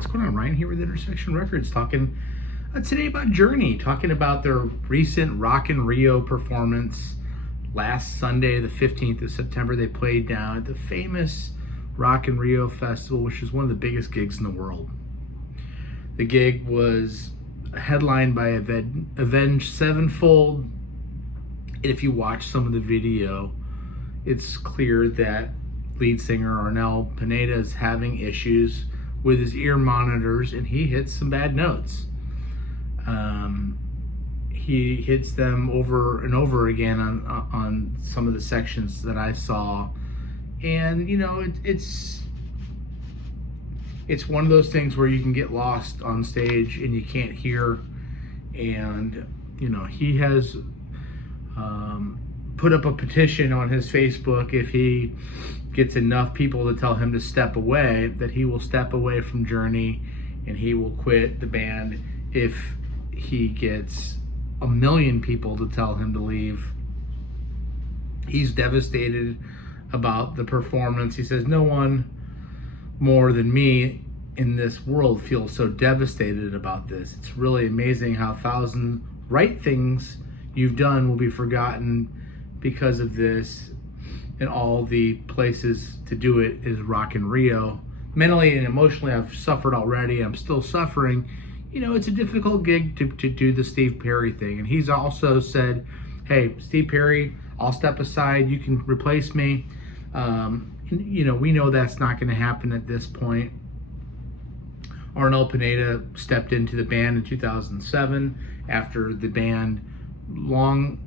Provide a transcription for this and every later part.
what's going on? Ryan here with Intersection Records, talking today about Journey, talking about their recent Rock in Rio performance. Last Sunday, the 15th of September, they played down at the famous Rock in Rio Festival, which is one of the biggest gigs in the world. The gig was headlined by Avenged Sevenfold. And if you watch some of the video, it's clear that lead singer Arnel Pineda is having issues with his ear monitors, and he hits some bad notes. He hits them over and over again on some of the sections that I saw, and you know, it's one of those things where you can get lost on stage and you can't hear. And you know, he has put up a petition on his Facebook. If he gets enough people to tell him to step away, that he will step away from Journey and he will quit the band if he gets 1 million people to tell him to leave. He's devastated about the performance. He says, no one more than me in this world feels so devastated about this. It's really amazing how 1,000 right things you've done will be forgotten because of this, and all the places to do it is Rock in Rio. Mentally and emotionally, I've suffered already. I'm still suffering. You know, it's a difficult gig to do the Steve Perry thing. And he's also said, hey, Steve Perry, I'll step aside. You can replace me. You know, we know that's not going to happen at this point. Arnel Pineda stepped into the band in 2007 after the band long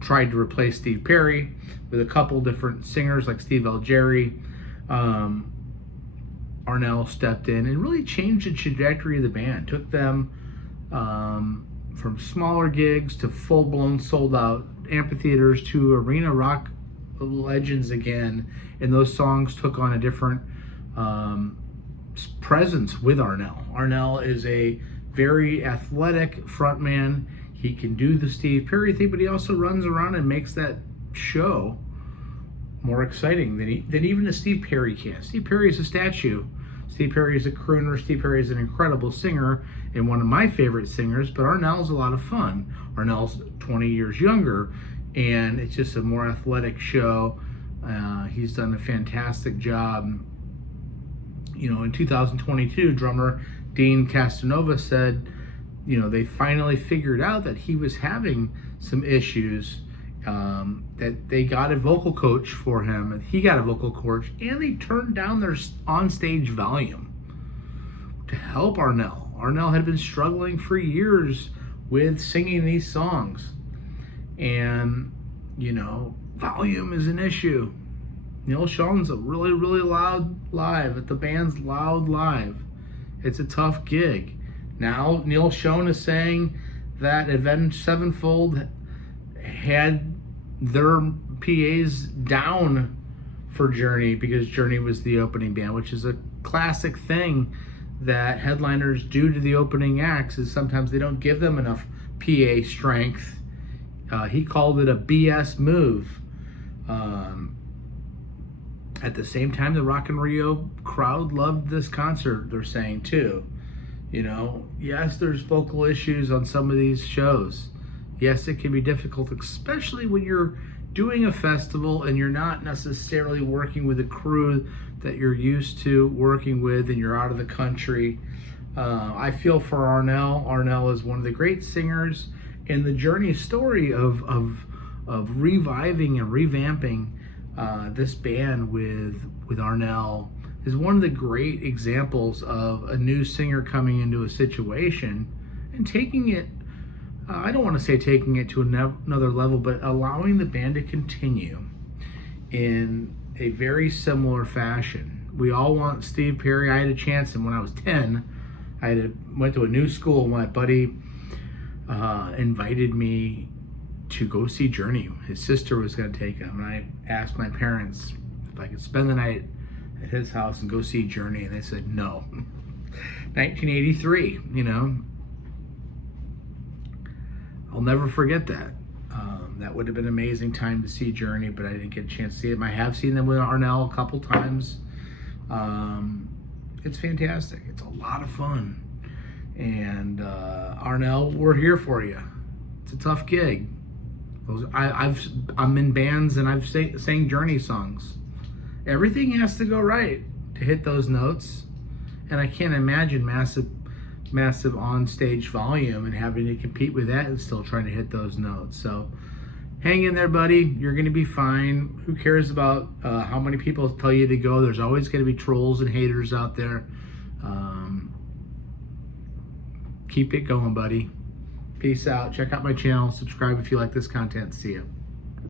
tried to replace Steve Perry with a couple different singers like Steve Algeri. Arnel stepped in and really changed the trajectory of the band. Took them from smaller gigs to full-blown sold-out amphitheaters to arena rock legends again. And those songs took on a different presence with Arnel. Arnel is a very athletic frontman. He can do the Steve Perry thing, but he also runs around and makes that show more exciting than even a Steve Perry can. Steve Perry is a statue. Steve Perry is a crooner. Steve Perry is an incredible singer and one of my favorite singers, but Arnel's a lot of fun. Arnel's 20 years younger, and it's just a more athletic show. He's done a fantastic job. You know, in 2022, drummer Dean Castanova said, you know, they finally figured out that he was having some issues, that they got a vocal coach for him, and he got a vocal coach, and they turned down their on-stage volume to help Arnel. Arnel had been struggling for years with singing these songs, and, you know, volume is an issue. Neil Sean's a really, really loud live. The band's loud live. It's a tough gig. Now Neil Schon is saying that Avenged Sevenfold had their PAs down for Journey because Journey was the opening band, which is a classic thing that headliners do to the opening acts, is sometimes they don't give them enough PA strength. He called it a BS move. At the same time, the Rock in Rio crowd loved this concert, they're saying too. You know, yes, there's vocal issues on some of these shows. Yes, it can be difficult, especially when you're doing a festival and you're not necessarily working with a crew that you're used to working with, and you're out of the country. I feel for Arnel. Arnel is one of the great singers in the Journey story of reviving and revamping this band with Arnel. Is one of the great examples of a new singer coming into a situation and taking it, I don't want to say taking it to another level, but allowing the band to continue in a very similar fashion. We all want Steve Perry. I had a chance, and when I was 10, went to a new school. My buddy invited me to go see Journey. His sister was going to take him, and I asked my parents if I could spend the night at his house and go see Journey, and they said no. 1983, you know, I'll never forget that. That would have been an amazing time to see Journey, but I didn't get a chance to see them. I have seen them with Arnel a couple times. It's fantastic. It's a lot of fun. And Arnel, we're here for you. It's a tough gig. I'm in bands and I've sang Journey songs. Everything has to go right to hit those notes, and I can't imagine massive on stage volume and having to compete with that and still trying to hit those notes. So hang in there, buddy. You're going to be fine. Who cares about how many people tell you to go? There's always going to be trolls and haters out there. Keep it going, buddy. Peace out. Check out my channel. Subscribe if you like this content. See you.